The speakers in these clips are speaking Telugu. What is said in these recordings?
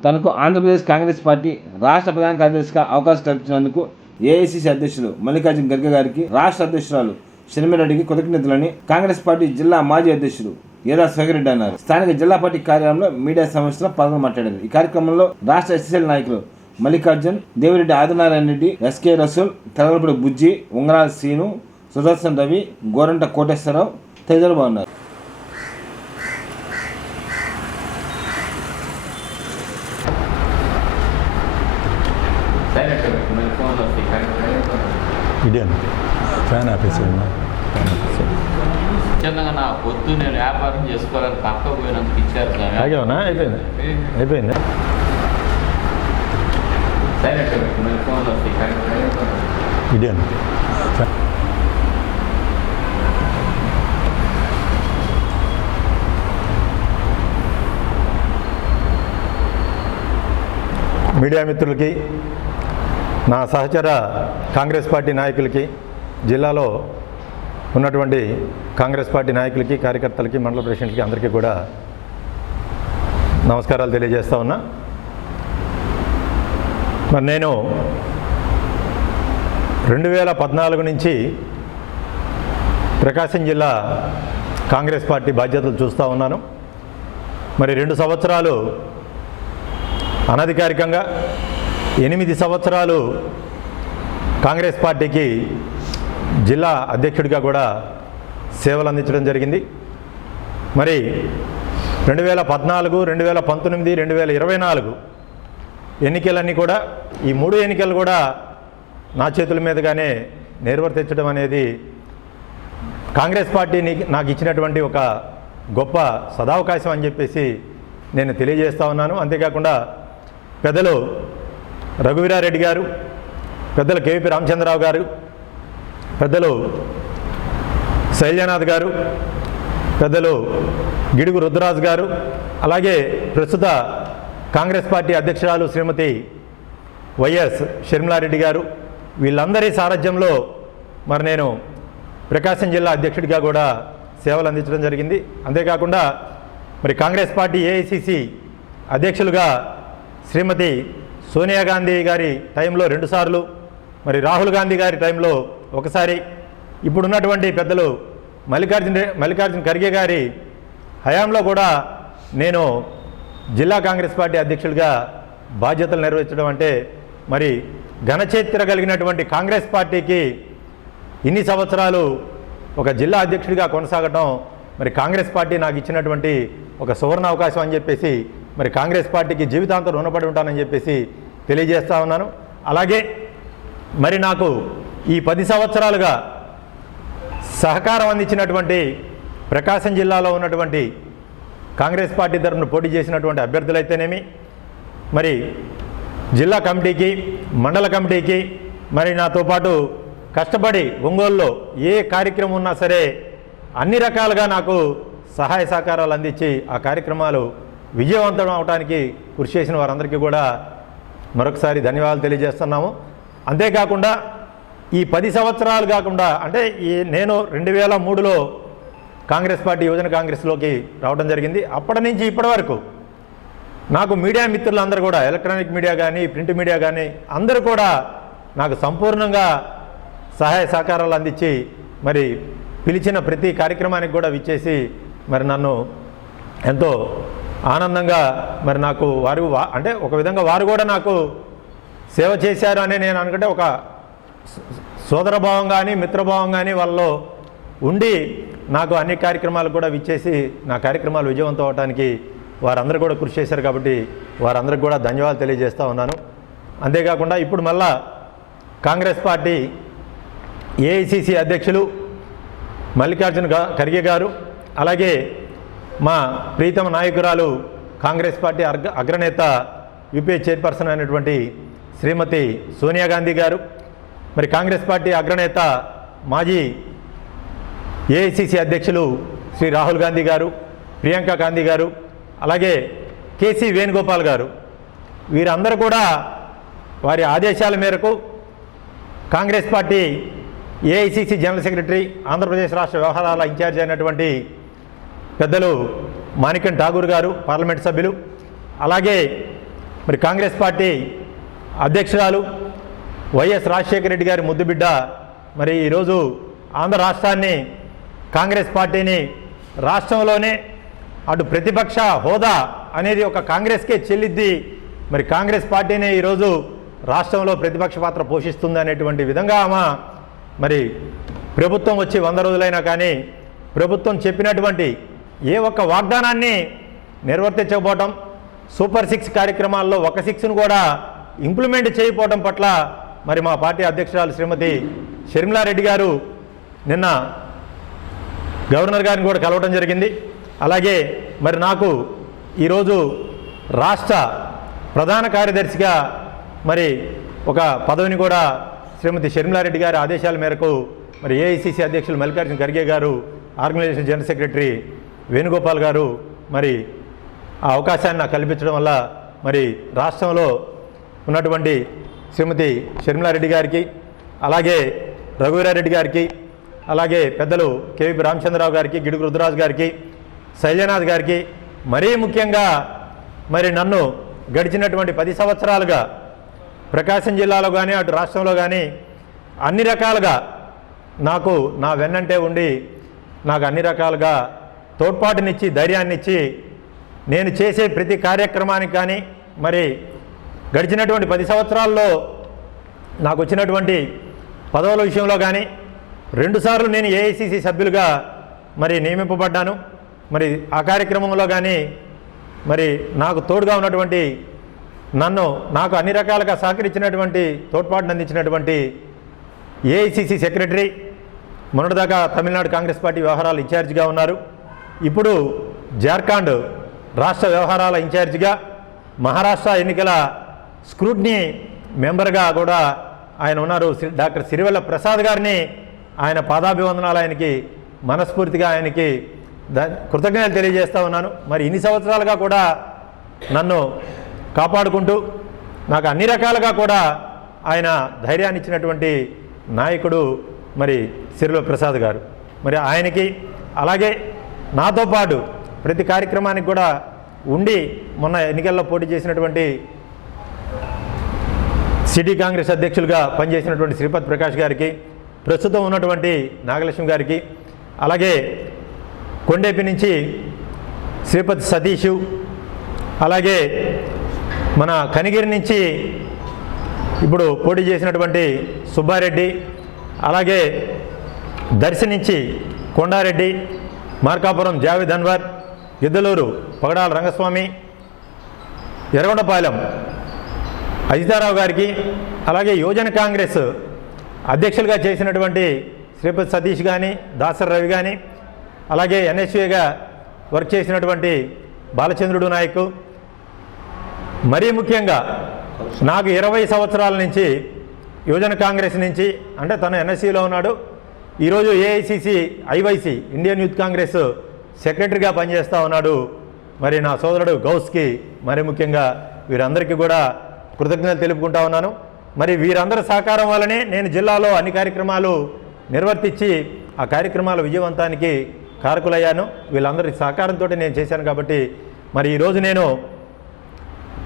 తనకు ఆంధ్రప్రదేశ్ కాంగ్రెస్ పార్టీ రాష్ట్ర ప్రధాన కార్యదర్శిగా అవకాశం కల్పించినందుకు ఏఐసిసి అధ్యక్షులు మల్లికార్జున ఖర్గే గారికి రాష్ట్ర అధ్యక్షురాలు షర్మిరెడ్డికి కృతజ్ఞతలని కాంగ్రెస్ పార్టీ జిల్లా మాజీ అధ్యక్షుడు ఏదా రెడ్డి అన్నారు. స్థానిక జిల్లా పార్టీ కార్యాలయంలో మీడియా సమావేశంలో పాల్గొని మాట్లాడారు ఈ కార్యక్రమంలో రాష్ట్ర ఎస్ఎస్ఎల్ నాయకులు మల్లికార్జున్ దేవిరెడ్డి ఆదినారాయణ రెడ్డి ఎస్కే రసూల్ తెలగలపూడి బుజ్జి ఉంగరాల సీను సుదర్శన్ రవి గోరంట కోటేశ్వరరావు తదితరులు బాగున్నారు చిన్నగా నా పొద్దు నేను వ్యాపారం చేసుకోవాలని పక్క పోయినందుకు ఇచ్చారు స్వామి. ఆగేవనా? అయిపోయింది. అయిపోయింది. సైలెంట్ పెట్టుకున్నాను ఫోన్లో ఇదేనా ఫ్యాన్ మీడియా మిత్రులకి నా సహచర కాంగ్రెస్ పార్టీ నాయకులకి జిల్లాలో ఉన్నటువంటి కాంగ్రెస్ పార్టీ నాయకులకి కార్యకర్తలకి మండల ప్రెసిడెంట్లకి అందరికీ కూడా నమస్కారాలు తెలియజేస్తా ఉన్నా. మరి నేను రెండు వేల పద్నాలుగు నుంచి ప్రకాశం జిల్లా కాంగ్రెస్ పార్టీ బాధ్యతలు చూస్తూ ఉన్నాను. మరి రెండు సంవత్సరాలు అనధికారికంగా ఎనిమిది సంవత్సరాలు కాంగ్రెస్ పార్టీకి జిల్లా అధ్యక్షుడిగా కూడా సేవలు అందించడం జరిగింది. మరి రెండు వేల పద్నాలుగు రెండు వేల పంతొమ్మిది రెండు వేల ఇరవై నాలుగు ఎన్నికలన్నీ కూడా ఈ మూడు ఎన్నికలు కూడా నా చేతుల మీదుగానే నిర్వర్తించడం అనేది కాంగ్రెస్ పార్టీని నాకు ఇచ్చినటువంటి ఒక గొప్ప సదావకాశం అని చెప్పేసి నేను తెలియజేస్తా ఉన్నాను. అంతేకాకుండా పెద్దలు రఘువీరారెడ్డి గారు పెద్దలు కేవీపీ రామచంద్రరావు గారు పెద్దలు శైల్యనాథ్ గారు పెద్దలు గిడుగు రుద్రరాజు గారు అలాగే ప్రస్తుత కాంగ్రెస్ పార్టీ అధ్యక్షురాలు శ్రీమతి వైఎస్ షర్మిలారెడ్డి గారు. వీళ్ళందరి సారథ్యంలో మరి నేను ప్రకాశం జిల్లా అధ్యక్షుడిగా కూడా సేవలు అందించడం జరిగింది. అంతేకాకుండా మరి కాంగ్రెస్ పార్టీ ఏఐసిసి అధ్యక్షులుగా శ్రీమతి సోనియా గాంధీ గారి టైంలో రెండుసార్లు మరి రాహుల్ గాంధీ గారి టైంలో ఒకసారి ఇప్పుడున్నటువంటి పెద్దలు మల్లికార్జున మల్లికార్జున ఖర్గే గారి హయాంలో కూడా నేను జిల్లా కాంగ్రెస్ పార్టీ అధ్యక్షుడిగా బాధ్యతలు నిర్వహించడం అంటే మరి ఘనచరిత్ర కలిగినటువంటి కాంగ్రెస్ పార్టీకి ఇన్ని సంవత్సరాలు ఒక జిల్లా అధ్యక్షుడిగా కొనసాగటం మరి కాంగ్రెస్ పార్టీ నాకు ఇచ్చినటువంటి ఒక సువర్ణ అవకాశం అని చెప్పేసి మరి కాంగ్రెస్ పార్టీకి జీవితాంతం రుణపడి ఉంటానని చెప్పేసి తెలియజేస్తా ఉన్నాను. అలాగే మరి నాకు ఈ పది సంవత్సరాలుగా సహకారం అందించినటువంటి ప్రకాశం జిల్లాలో ఉన్నటువంటి కాంగ్రెస్ పార్టీ తరఫున పోటీ చేసినటువంటి అభ్యర్థులైతేనేమి? మరి జిల్లా కమిటీకి మండల కమిటీకి మరి నాతో పాటు కష్టపడి ఒంగోలులో ఏ కార్యక్రమం ఉన్నా సరే అన్ని రకాలుగా నాకు సహాయ సహకారాలు అందించి ఆ కార్యక్రమాలు విజయవంతం అవడానికి కృషి చేసిన వారందరికీ కూడా మరొకసారి ధన్యవాదాలు తెలియజేస్తున్నాము. అంతేకాకుండా ఈ పది సంవత్సరాలు కాకుండా అంటే ఈ నేను రెండు వేల మూడులో కాంగ్రెస్ పార్టీ యువజన కాంగ్రెస్లోకి రావడం జరిగింది. అప్పటి నుంచి ఇప్పటి వరకు నాకు మీడియా మిత్రులందరూ కూడా ఎలక్ట్రానిక్ మీడియా కానీ ప్రింట్ మీడియా కానీ అందరూ కూడా నాకు సంపూర్ణంగా సహాయ సహకారాలు అందించి మరి పిలిచిన ప్రతి కార్యక్రమానికి కూడా విచ్చేసి మరి నన్ను ఎంతో ఆనందంగా మరి నాకు వారు వా- అంటే ఒక విధంగా వారు కూడా నాకు సేవ చేశారు అని నేను అనుకుంటే ఒక సోదరభావం కానీ మిత్రభావం కానీ వాళ్ళు ఉండి నాకు అన్ని కార్యక్రమాలు కూడా విచ్చేసి నా కార్యక్రమాలు విజయవంతం అవడానికి వారందరూ కూడా కృషి చేశారు కాబట్టి వారందరికి కూడా ధన్యవాదాలు తెలియజేస్తూ ఉన్నాను. అంతేకాకుండా ఇప్పుడు మళ్ళా కాంగ్రెస్ పార్టీ ఏఐసిసి అధ్యక్షులు మల్లికార్జున ఖర్గే గారు అలాగే మా ప్రీతమ నాయకురాలు కాంగ్రెస్ పార్టీ అగ్ర అగ్రనేత యూపీఏ చైర్పర్సన్ అయినటువంటి శ్రీమతి సోనియా గాంధీ గారు మరి కాంగ్రెస్ పార్టీ అగ్రనేత మాజీ ఏఐసిసి అధ్యక్షులు శ్రీ రాహుల్ గాంధీ గారు ప్రియాంక గాంధీ గారు అలాగే కేసీ వేణుగోపాల్ గారు. వీరందరూ కూడా వారి ఆదేశాల మేరకు Congress party AICC general secretary Andhra Pradesh రాష్ట్ర వ్యవహారాల ఇన్ఛార్జ్ అయినటువంటి పెద్దలు మాణికన్ ఠాగూర్ గారు పార్లమెంట్ సభ్యులు అలాగే మరి కాంగ్రెస్ పార్టీ అధ్యక్షురాలు వైఎస్ రాజశేఖర రెడ్డి గారి ముద్దుబిడ్డ. మరి ఈరోజు ఆంధ్ర రాష్ట్రాన్ని కాంగ్రెస్ పార్టీని రాష్ట్రంలోనే అటు ప్రతిపక్ష హోదా అనేది ఒక కాంగ్రెస్కే చెల్లిద్ది. మరి కాంగ్రెస్ పార్టీనే ఈరోజు రాష్ట్రంలో ప్రతిపక్ష పాత్ర పోషిస్తుంది అనేటువంటి విధంగా ఆమె మరి ప్రభుత్వం వచ్చి వంద రోజులైనా కానీ ప్రభుత్వం చెప్పినటువంటి ఏ ఒక్క వాగ్దానాన్ని నిర్వర్తించకపోవటం సూపర్ సిక్స్ కార్యక్రమాల్లో ఒక సిక్స్ను కూడా ఇంప్లిమెంట్ చేయకపోవడం పట్ల మరి మా పార్టీ అధ్యక్షురాలు శ్రీమతి షర్మిలారెడ్డి గారు నిన్న గవర్నర్ గారిని కూడా కలవడం జరిగింది. అలాగే మరి నాకు ఈరోజు రాష్ట్ర ప్రధాన కార్యదర్శిగా మరి ఒక పదవిని కూడా శ్రీమతి షర్మిలారెడ్డి గారి ఆదేశాల మేరకు మరి ఏఐసిసి అధ్యక్షులు మల్లికార్జున ఖర్గే గారు ఆర్గనైజేషన్ జనరల్ సెక్రటరీ వేణుగోపాల్ గారు మరి ఆ అవకాశాన్ని నాకు కల్పించడం వల్ల మరి రాష్ట్రంలో ఉన్నటువంటి శ్రీమతి షర్మిలారెడ్డి గారికి అలాగే రఘువీరారెడ్డి గారికి అలాగే పెద్దలు కేవీపీ రామచంద్రరావు గారికి గిడుగు రుద్రరాజు గారికి శైలనాథ్ గారికి మరీ ముఖ్యంగా మరి నన్ను గడిచినటువంటి పది సంవత్సరాలుగా ప్రకాశం జిల్లాలో కానీ అటు రాష్ట్రంలో కానీ అన్ని రకాలుగా నాకు నా వెన్నంటే ఉండి నాకు అన్ని రకాలుగా తోడ్పాటునిచ్చి ధైర్యాన్నిచ్చి నేను చేసే ప్రతి కార్యక్రమానికి కానీ మరి గడిచినటువంటి పది సంవత్సరాల్లో నాకు వచ్చినటువంటి పదవుల విషయంలో కానీ రెండుసార్లు నేను ఏఐసిసి సభ్యులుగా మరి నియమింపబడ్డాను. మరి ఆ కార్యక్రమంలో కానీ మరి నాకు తోడుగా ఉన్నటువంటి నన్ను నాకు అన్ని రకాలుగా సహకరించినటువంటి తోడ్పాటును అందించినటువంటి ఏఐసిసి సెక్రటరీ మొన్నటిదాకా తమిళనాడు కాంగ్రెస్ పార్టీ వ్యవహారాల ఇన్ఛార్జిగా ఉన్నారు. ఇప్పుడు జార్ఖండ్ రాష్ట్ర వ్యవహారాల ఇన్ఛార్జిగా మహారాష్ట్ర ఎన్నికల స్క్రూట్నీ మెంబర్గా కూడా ఆయన ఉన్నారు. శ్రీ- డాక్టర్ సిరివెల్ల ప్రసాద్ గారిని ఆయన పాదాభివందనాలు ఆయనకి మనస్ఫూర్తిగా ఆయనకి ద- కృతజ్ఞతలు తెలియజేస్తూ ఉన్నాను. మరి ఇన్ని సంవత్సరాలుగా కూడా నన్ను కాపాడుకుంటూ నాకు అన్ని రకాలుగా కూడా ఆయన ధైర్యాన్ని ఇచ్చినటువంటి నాయకుడు మరి సిరిలో ప్రసాద్ గారు. మరి ఆయనకి అలాగే నాతో పాటు ప్రతి కార్యక్రమానికి కూడా ఉండి మొన్న ఎన్నికల్లో పోటీ చేసినటువంటి సిటీ కాంగ్రెస్ అధ్యక్షులుగా పనిచేసినటువంటి శ్రీపతి ప్రకాష్ గారికి ప్రస్తుతం ఉన్నటువంటి నాగలక్ష్మి గారికి అలాగే కొండేపి నుంచి శ్రీపతి సతీషు అలాగే మన కనిగిరి నుంచి ఇప్పుడు పోటీ చేసినటువంటి సుబ్బారెడ్డి అలాగే దర్శి నుంచి కొండారెడ్డి మార్కాపురం జావేద్ అన్వర్ గిద్దలూరు పగడాల రంగస్వామి ఎర్రగొండపాలెం అజితారావు గారికి అలాగే యువజన కాంగ్రెస్ అధ్యక్షులుగా చేసినటువంటి శ్రీపతి సతీష్ కానీ దాసర్ రవి కానీ అలాగే ఎన్ఎస్ఏగా వర్క్ చేసినటువంటి బాలచంద్రుడు నాయక్. మరీ ముఖ్యంగా నాకు ఇరవై సంవత్సరాల నుంచి యువజన కాంగ్రెస్ నుంచి అంటే తను ఎన్ఎస్సీలో ఉన్నాడు. ఈరోజు AICC IYC Indian youth Congress సెక్రటరీగా పనిచేస్తూ ఉన్నాడు. మరి నా సోదరుడు గౌస్కి మరి ముఖ్యంగా వీరందరికీ కూడా కృతజ్ఞతలు తెలుపుకుంటా ఉన్నాను. మరి వీరందరి సహకారం వల్లనే నేను జిల్లాలో అన్ని కార్యక్రమాలు నిర్వర్తించి ఆ కార్యక్రమాల విజయవంతానికి కారకులయ్యాను. వీళ్ళందరి సహకారంతో నేను చేశాను కాబట్టి మరి ఈరోజు నేను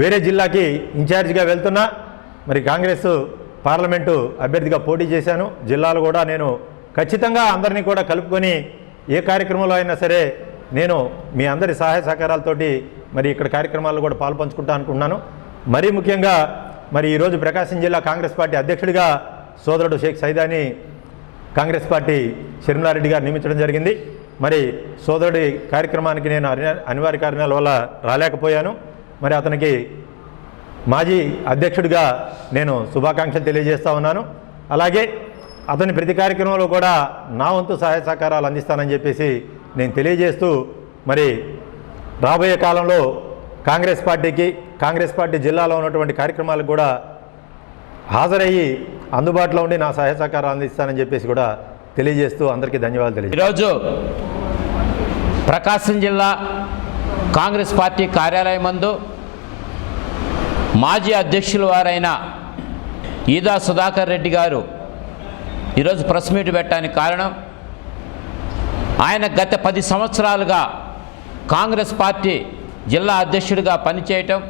వేరే జిల్లాకి ఇన్ఛార్జిగా వెళ్తున్నా. మరి కాంగ్రెస్ పార్లమెంటు అభ్యర్థిగా పోటీ చేశాను. జిల్లాలో కూడా నేను ఖచ్చితంగా అందరినీ కూడా కలుపుకొని ఏ కార్యక్రమంలో అయినా సరే నేను మీ అందరి సహాయ సహకారాలతోటి మరి ఇక్కడ కార్యక్రమాల్లో కూడా పాల్పంచుకుంటా అనుకుంటున్నాను. మరీ ముఖ్యంగా మరి ఈరోజు ప్రకాశం జిల్లా కాంగ్రెస్ పార్టీ అధ్యక్షుడిగా సోదరుడు షేక్ సైదాని కాంగ్రెస్ పార్టీ షర్మిలారెడ్డి గారు నియమించడం జరిగింది. మరి సోదరుడి కార్యక్రమానికి నేను అని- అనివార్య కారణాల వల్ల రాలేకపోయాను. మరి అతనికి మాజీ అధ్యక్షుడిగా నేను శుభాకాంక్షలు తెలియజేస్తా ఉన్నాను. అలాగే అతని ప్రతి కార్యక్రమంలో కూడా నా వంతు సహాయ సహకారాలు అందిస్తానని చెప్పేసి నేను తెలియజేస్తూ మరి రాబోయే కాలంలో కాంగ్రెస్ పార్టీకి కాంగ్రెస్ పార్టీ జిల్లాలో ఉన్నటువంటి కార్యక్రమాలకు కూడా హాజరయ్యి అందుబాటులో ఉండి నా సహాయ సహకారాలు అందిస్తానని చెప్పేసి కూడా తెలియజేస్తూ అందరికీ ధన్యవాదాలు తెలియజేస్తాను. ఈరోజు ప్రకాశం జిల్లా కాంగ్రెస్ పార్టీ కార్యాలయం మందు మాజీ అధ్యక్షులు వారైన ఈదా సుధాకర్ రెడ్డి గారు ఈరోజు ప్రెస్ మీట్ పెట్టడానికి కారణం ఆయన గత పది సంవత్సరాలుగా కాంగ్రెస్ పార్టీ జిల్లా అధ్యక్షుడిగా పనిచేయటం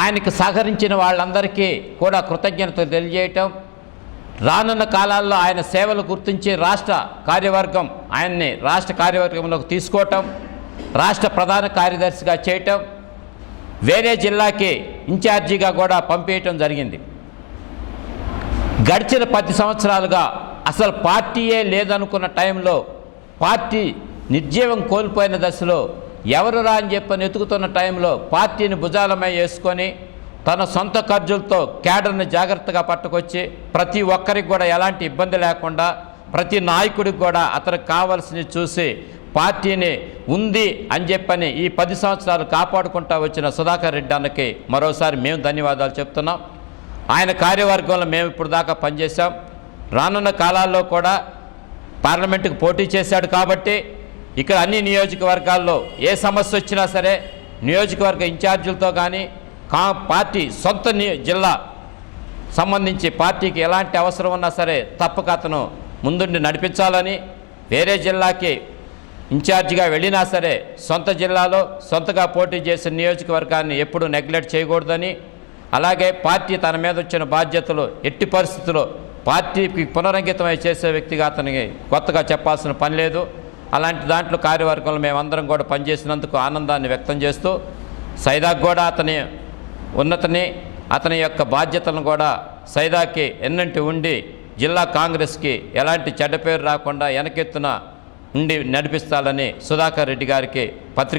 ఆయనకు సహకరించిన వాళ్ళందరికీ కూడా కృతజ్ఞతలు తెలియజేయటం రానున్న కాలాల్లో ఆయన సేవలు గుర్తించి రాష్ట్ర కార్యవర్గం ఆయన్ని రాష్ట్ర కార్యవర్గంలోకి తీసుకోవటం రాష్ట్ర ప్రధాన కార్యదర్శిగా చేయటం వేరే జిల్లాకి ఇన్ఛార్జిగా కూడా పంపేయటం జరిగింది. గడిచిన పది సంవత్సరాలుగా అసలు పార్టీయే లేదనుకున్న టైంలో పార్టీ నిర్జీవం కోల్పోయిన దశలో ఎవరు రా అని చెప్పని ఎతుకుతున్న టైంలో పార్టీని భుజాలమై వేసుకొని తన సొంత ఖర్చులతో క్యాడర్ని జాగ్రత్తగా పట్టుకొచ్చి ప్రతి ఒక్కరికి కూడా ఎలాంటి ఇబ్బంది లేకుండా ప్రతి నాయకుడికి కూడా అతనికి కావాల్సినవి చూసి పార్టీని ఉంది అని చెప్పని ఈ పది సంవత్సరాలు కాపాడుకుంటా వచ్చిన సుధాకర్ రెడ్డి అన్నకి మరోసారి మేము ధన్యవాదాలు చెప్తున్నాం. ఆయన కార్యవర్గంలో మేము ఇప్పుడు దాకా పనిచేశాం. రానున్న కాలాల్లో కూడా పార్లమెంటుకు పోటీ చేశాడు కాబట్టి ఇక్కడ అన్ని నియోజకవర్గాల్లో ఏ సమస్య వచ్చినా సరే నియోజకవర్గ ఇన్ఛార్జీలతో కానీ కా పార్టీ సొంత ని- జిల్లా సంబంధించి పార్టీకి ఎలాంటి అవసరం ఉన్నా సరే తప్పక అతను ముందుండి నడిపించాలని వేరే జిల్లాకి ఇన్ఛార్జిగా వెళ్ళినా సరే సొంత జిల్లాలో సొంతగా పోటీ చేసిన నియోజకవర్గాన్ని ఎప్పుడూ నెగ్లెక్ట్ చేయకూడదని అలాగే పార్టీ తన మీద వచ్చిన బాధ్యతలు ఎట్టి పరిస్థితుల్లో పార్టీకి పునరంకితమై చేసే వ్యక్తిగా అతనికి కొత్తగా చెప్పాల్సిన పని లేదు. అలాంటి దాంట్లో కార్యవర్గంలో మేమందరం కూడా పనిచేసినందుకు ఆనందాన్ని వ్యక్తం చేస్తూ సైదాక్ కూడా అతని ఉన్నతని అతని యొక్క బాధ్యతలను కూడా సైదాకి ఎన్నంటి ఉండి జిల్లా కాంగ్రెస్కి ఎలాంటి చెడ్డ పేరు రాకుండా వెనకెత్తున ఉండి నడిపిస్తాలని సుధాకర్ రెడ్డి గారికి పత్రిక